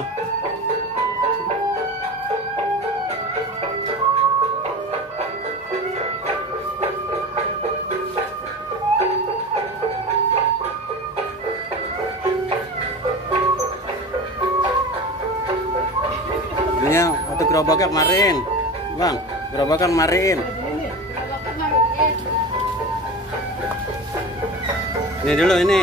sono. Ini waktu gerobaknya kemarin, Bang. Gerobaknya kemarin. Ini dulu ini.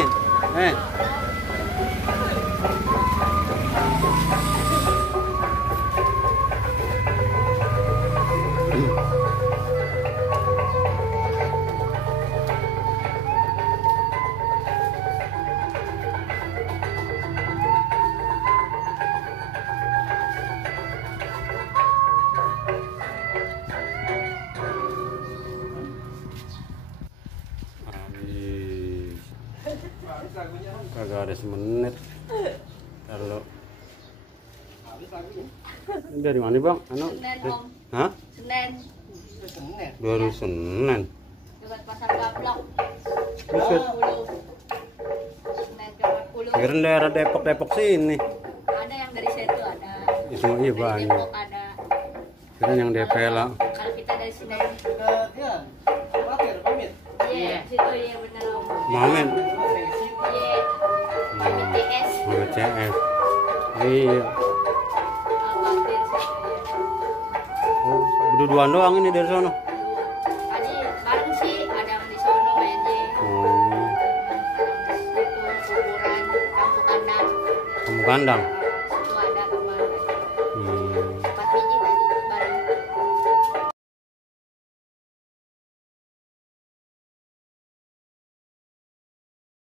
Kagak ada semenit. Kalau ini dari mana Bang? Senen, Om. Hah? Senen. Baru Senen. Dekat pasar Gablok. Buset. Senen Jawa Puluh. Kirain daerah Depok sini. Ada yang dari situ ada. Itu iya Dari banyak. Depok ada. Kirain yang DP lah. Kalau kita dari Senen. Iya, pamit. Iya, situ iya benar Om. Mamen. Iya. Pamit CS. Mamen CS. Iya. Almatir situ ya. Oh, berduaan doang ini dari sono. Tadi bareng sih ada yang di sono aja. Oh, Itu kuburan Kampung Kandang. kamu kandang.